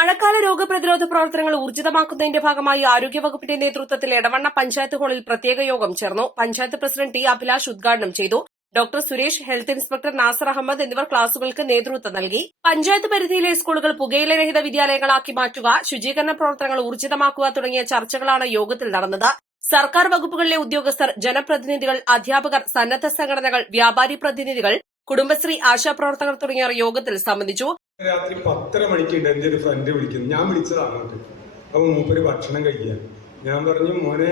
മഴക്കാല രോഗപ്രതിരോധ പ്രവർത്തനങ്ങൾ ഊർജിതമാക്കുന്നതിന്റെ ഭാഗമായി ആരോഗ്യവകുപ്പിന്റെ നേതൃത്വത്തിൽ എടവണ്ണ പഞ്ചായത്ത് ഹാളിൽ പ്രത്യേക യോഗം ചേർന്നു. പഞ്ചായത്ത് പ്രസിഡന്റ് ടി അഭിലാഷ് ഉദ്ഘാടനം ചെയ്തു. Doctor Suresh, health inspector Nasar Ahammed എന്നിവർ ക്ലാസുകൾക്ക് നേതൃത്വം നൽകി. പഞ്ചായത്ത് പരിധിയിലെ സ്കൂളുകൾ പുകയിലരഹിത വിദ്യാലയങ്ങളാക്കി മാറ്റുക, ശുചീകരണ പ്രവർത്തനങ്ങൾ ഊർജിതമാക്കുക തുടങ്ങിയ ചർച്ചകളാണ് യോഗത്തിൽ നടന്നത്. സർക്കാർ വകുപ്പുകളിലെ ഉദ്യോഗസ്ഥർ, ജനപ്രതിനിധികൾ, അധ്യാപകർ, സന്നദ്ധ സംഘടനകൾ, വ്യാപാരി പ്രതിനിധികൾ, കുടുംബശ്രീ, ആശാപ്രവർത്തകർ തുടങ്ങിയവർ യോഗത്തിൽ സംബന്ധിച്ചു. രാത്രി 10:30 മണിക്കുണ്ട് എന്റെ ഒരു ഫ്രണ്ട് വിളിക്കുന്നു. ഞാൻ വിളിച്ചത് അങ്ങോട്ട്. അപ്പൊ മൂപ്പര് ഭക്ഷണം കഴിക്കുക. ഞാൻ പറഞ്ഞു, മോനെ,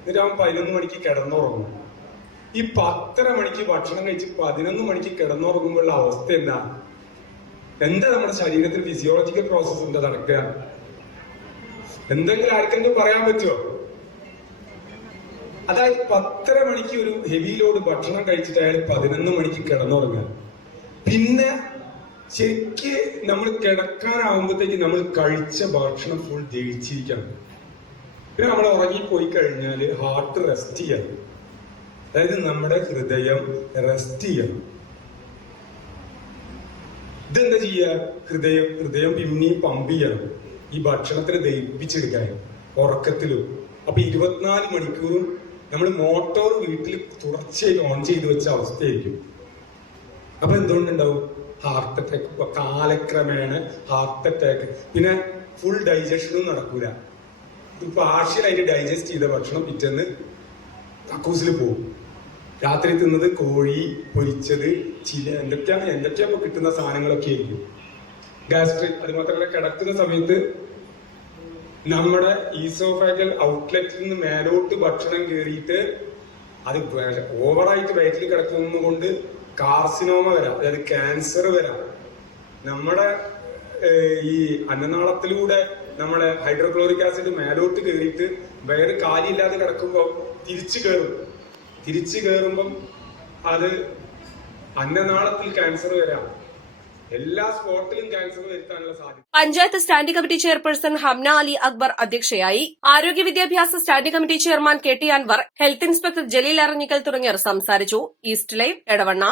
എന്നിട്ട് അവൻ 11 മണിക്ക് കിടന്നുറങ്ങും. ഈ 10:30 മണിക്ക് ഭക്ഷണം കഴിച്ച് 11 മണിക്ക് കിടന്നുറങ്ങുമ്പോഴുള്ള അവസ്ഥ എന്താ നമ്മുടെ ശരീരത്തിൽ ഫിസിയോളജിക്കൽ പ്രോസസ് എന്താ നടക്കുക? എന്തെങ്കിലും ആർക്കെങ്കിലും പറയാൻ പറ്റുമോ? അതായത് 10:30 മണിക്ക് ഒരു ഹെവി ലോഡ് ഭക്ഷണം കഴിച്ചിട്ട് അയാൾ 11 മണിക്ക് കിടന്നുറങ്ങുക. പിന്നെ ശരിക്ക് നമ്മൾ കിടക്കാനാവുമ്പോഴത്തേക്ക് നമ്മൾ കഴിച്ച ഭക്ഷണം ഫുൾ ദഹിച്ചിരിക്കണം. പിന്നെ നമ്മൾ ഉറങ്ങിപ്പോയി കഴിഞ്ഞാൽ ഹാർട്ട് റെസ്റ്റ് ചെയ്യണം. അതായത് നമ്മുടെ ഹൃദയം റെസ്റ്റ് ചെയ്യണം. ഇതെന്താ ചെയ്യുക? ഹൃദയം പിന്നെയും പമ്പ് ചെയ്യണം ഈ ഭക്ഷണത്തിന് ദഹിപ്പിച്ചെടുക്കാൻ ഉറക്കത്തിലും. അപ്പൊ 24 മണിക്കൂറും നമ്മൾ മോട്ടോർ വീട്ടിൽ തുടർച്ചയായി ഓൺ ചെയ്ത് വെച്ച അവസ്ഥയായിരിക്കും. അപ്പൊ എന്തുകൊണ്ടുണ്ടാവും? ഹാർട്ട് അറ്റാക്ക്, കാലക്രമേണ ഹാർട്ട് അറ്റാക്ക്. പിന്നെ ഫുൾ ഡൈജഷനും നടക്കൂല. പാർഷ്യലായിട്ട് ഡൈജസ്റ്റ് ചെയ്ത ഭക്ഷണം പിറ്റേന്ന് കക്കൂസിൽ പോകും. രാത്രി തിന്നത് കോഴി പൊരിച്ചത്, എന്തൊക്കെയാ കിട്ടുന്ന സാധനങ്ങളൊക്കെ ആയിരിക്കും. ഗാസ്ട്രിക്. അത് മാത്രമല്ല, കിടക്കുന്ന സമയത്ത് നമ്മുടെ ഈസോഫാഗൽ ഔട്ട്ലെറ്റിൽ നിന്ന് മേലോട്ട് ഭക്ഷണം കയറിയിട്ട് അത് ഓവറായിട്ട് വയറ്റിൽ കിടക്കുന്നത് കൊണ്ട് കാർസിനോമ വരാം, അതായത് ക്യാൻസർ വരാം. നമ്മുടെ ഈ അന്നനാളത്തിലൂടെ നമ്മളെ ഹൈഡ്രോക്ലോറിക് ആസിഡ് മേലോട്ട് കയറിയിട്ട് വയറ് കാലില്ലാതെ കിടക്കുമ്പോൾ തിരിച്ചു കയറുമ്പം അത് അന്നനാളത്തിൽ ക്യാൻസർ വരാം. എല്ലാ സ്പോട്ടിലും ക്യാൻസർ വരുത്താനുള്ള സാധ്യത. Panchayat standing committee chairperson Hamna Ali Akbar അധ്യക്ഷയായി. ആരോഗ്യ വിദ്യാഭ്യാസ standing committee chairman K T Anwar, health inspector Jaleel Aranjikkal തുടങ്ങിയവർ സംസാരിച്ചു. East live, Edavanna.